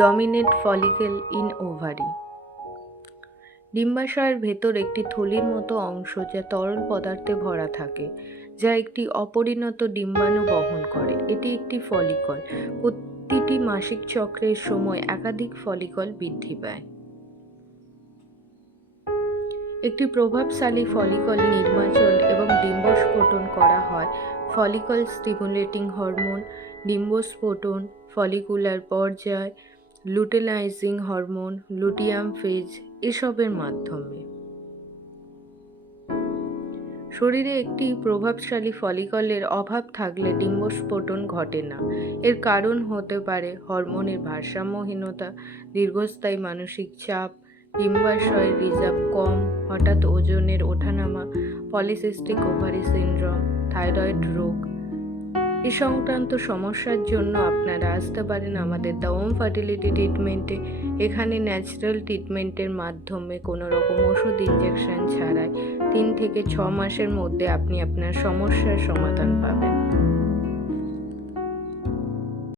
Dominate follicle in ovary. ডিম্বাশয়ের ভেতর একটি থলির মতো অংশ যা তরল পদার্থে ভরা থাকে, যা একটি অপরিণত ডিম্বাণু বহন করে। এটি একটি ফলিকল। প্রতিটি মাসিক চক্রের সময় একাধিক ফলিকল বৃদ্ধি পায়। একটি প্রভাবশালী ফলিকল নির্বাচন এবং ডিম্বস্ফোটন করা হয় ফলিকল স্টিমুলেটিং হরমোন, ডিম্বস্ফোটন, ফলিকুলার পর্যায়, লুটেনাইজিং হরমোন, লুটিয়াম ফেজ এসবের মাধ্যমে। শরীরে একটি প্রভাবশালী ফলিকলের অভাব থাকলে ডিম্বস্ফোটন ঘটে না। এর কারণ হতে পারে হরমোনের ভারসাম্যহীনতা, দীর্ঘস্থায়ী মানসিক চাপ, ডিম্বাশয়ের রিজার্ভ কম, হঠাৎ ওজনের ওঠানামা, পলিসিস্টিক ওভারি সিনড্রোম, থাইরয়েড রোগ। এ সংক্রান্ত সমস্যার জন্য আপনারা আসতে পারেন আমাদের দ্য হোম ফার্টিলিটি ট্রিটমেন্টে। এখানে ন্যাচারাল ট্রিটমেন্টের মাধ্যমে কোনো রকম ওষুধ ইনজেকশন ছাড়াই 3 থেকে 6 মাসের মধ্যে আপনি আপনার সমস্যার সমাধান পাবেন।